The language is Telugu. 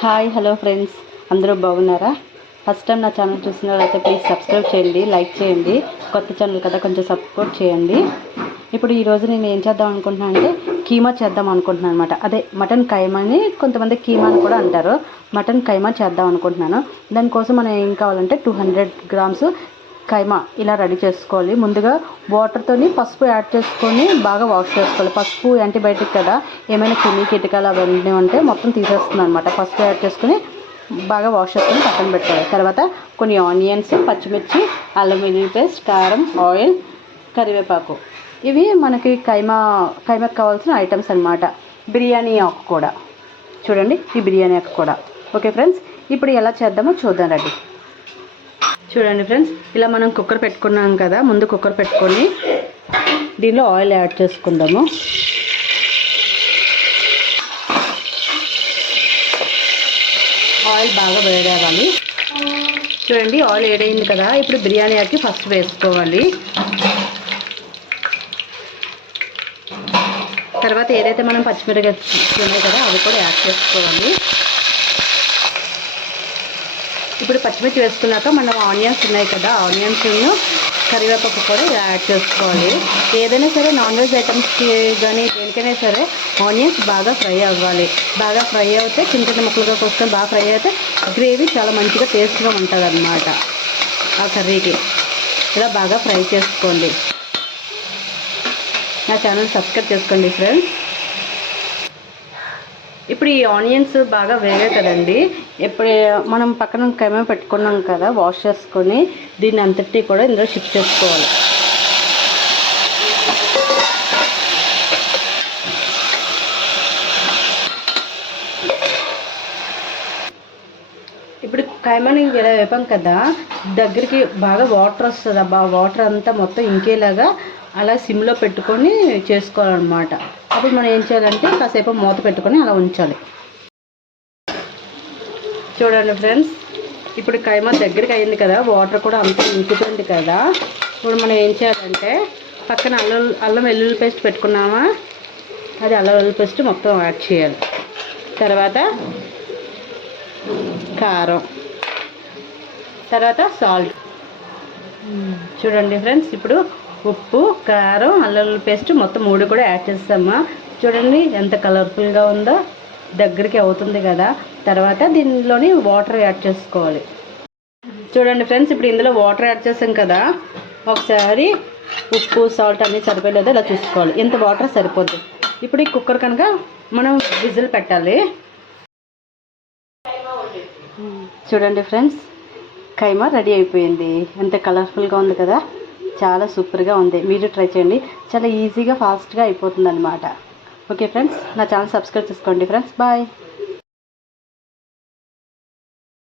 Hi hello friends. అందరూ బాగున్నారా? ఫస్ట్ టైం నా ఛానల్ చూసిన వాళ్ళైతే ప్లీజ్ సబ్స్క్రైబ్ చేయండి లైక్ చేయండి. కొత్త ఛానల్ కదా కొంచెం సపోర్ట్ చేయండి. ఇప్పుడు ఈరోజు నేను ఏం చేద్దాం అనుకుంటున్నాను అంటే కీమా చేద్దాం అనుకుంటున్నాను అనమాట అదే మటన్ కైమాని కొంతమంది కీమా అని కూడా అంటారు. మటన్ కైమా చేద్దాం అనుకుంటున్నాను. దానికోసం మనం ఏం కావాలంటే టూ హండ్రెడ్ గ్రామ్స్ కైమా ఇలా రెడీ చేసుకోవాలి. ముందుగా వాటర్తోని పసుపు యాడ్ చేసుకొని బాగా వాష్ చేసుకోవాలి. పసుపు యాంటీబయాటిక్ కదా ఏమైనా క్రిమి కిటకాలు అవన్నీ ఉంటే మొత్తం తీసేస్తుంది అనమాట పసుపు యాడ్ చేసుకొని బాగా వాష్ చేసుకొని పక్కన పెట్టుకోవాలి తర్వాత కొన్ని ఆనియన్స్ పచ్చిమిర్చి అల్లం వెల్లుల్లి పేస్ట్ కారం ఆయిల్ కరివేపాకు. ఇవి మనకి కైమా కైమాకు కావాల్సిన ఐటమ్స్ అనమాట బిర్యానీ ఆకు కూడా. చూడండి ఈ బిర్యానీ ఆకు కూడా. ఓకే ఫ్రెండ్స్ ఇప్పుడు ఎలా చేద్దామో చూద్దాం రండి. చూడండి ఫ్రెండ్స్ ఇలా మనం కుక్కర్ పెట్టుకున్నాం కదా ముందు కుక్కర్ పెట్టుకొని దీనిలో ఆయిల్ యాడ్ చేసుకుందాము. ఆయిల్ బాగా వేడేవాలి చూడండి ఆయిల్ వేడైంది కదా ఇప్పుడు బిర్యానీ ఆకి ఫస్ట్ వేసుకోవాలి. తర్వాత ఏదైతే మనం పచ్చిమిరపకాయ కదా అవి కూడా యాడ్ చేసుకోవాలి. ఇప్పుడు పచ్చిమిర్చి వేసుకున్నాక మనం ఆనియన్స్ ఉన్నాయి కదా ఆనియన్స్ కరివేపాకు కూడా యాడ్ చేసుకోవాలి. ఏదైనా సరే నాన్ వెజ్ ఐటమ్స్కి కానీ దేనికైనా సరే ఆనియన్స్ బాగా ఫ్రై అవ్వాలి. బాగా ఫ్రై అవుతే చిన్న చిన్న ముక్కలుగా కోసుకొని బాగా ఫ్రై అయితే గ్రేవీ చాలా మంచిగా టేస్ట్గా ఉంటుంది అన్నమాట ఆ కర్రీకి. ఇలా బాగా ఫ్రై చేసుకోండి. నా ఛానల్ సబ్స్క్రైబ్ చేసుకోండి ఫ్రెండ్స్. ఇప్పుడు ఈ ఆనియన్స్ బాగా వేగాయి కదండి. ఇప్పుడు మనం పక్కన కైమ పెట్టుకున్నాం కదా వాష్ చేసుకొని దీన్ని అంతటి కూడా ఇందులో షిఫ్ట్ చేసుకోవాలి. ఇప్పుడు కైమాని ఇలా వేపాం కదా దగ్గరికి బాగా వాటర్ వస్తుంది అబ్బా. వాటర్ అంతా మొత్తం ఇంకేలాగా అలా సిమ్లో పెట్టుకొని చేసుకోవాలన్నమాట. అప్పుడు మనం ఏం చేయాలంటే కాసేపు మూత పెట్టుకొని అలా ఉంచాలి. చూడండి ఫ్రెండ్స్ ఇప్పుడు కైమా దగ్గరికి అయింది కదా వాటర్ కూడా అంత ఇంకుతుంది కదా. ఇప్పుడు మనం ఏం చేయాలంటే పక్కన అల్లం అల్లం వెల్లుల్లి పేస్ట్ పెట్టుకున్నామా? అది అల్లం వెల్లుల్లి పేస్ట్ మొత్తం యాడ్ చేయాలి. తర్వాత కారం తర్వాత సాల్ట్. చూడండి ఫ్రెండ్స్ ఇప్పుడు ఉప్పు కారం అల్లం పేస్ట్ మొత్తం మూడు కూడా యాడ్ చేస్తామా? చూడండి ఎంత కలర్ఫుల్గా ఉందో. దగ్గరికి అవుతుంది కదా. తర్వాత దీనిలోని వాటర్ యాడ్ చేసుకోవాలి. చూడండి ఫ్రెండ్స్ ఇప్పుడు ఇందులో వాటర్ యాడ్ చేసాం కదా. ఒకసారి ఉప్పు సాల్ట్ అన్నీ సరిపోయలేదో ఇలా చూసుకోవాలి. ఇంత వాటర్ సరిపోద్ది. ఇప్పుడు ఈ కుక్కర్ కనుక మనం విజిల్ పెట్టాలి. చూడండి ఫ్రెండ్స్ కైమా రెడీ అయిపోయింది. ఎంత కలర్ఫుల్గా ఉంది కదా. చాలా సూపర్గా ఉంది. మీరు ట్రై చేయండి. చాలా ఈజీగా ఫాస్ట్గా అయిపోతుంది అనమాట ఓకే ఫ్రెండ్స్ నా ఛానల్ సబ్స్క్రైబ్ చేసుకోండి ఫ్రెండ్స్. బాయ్.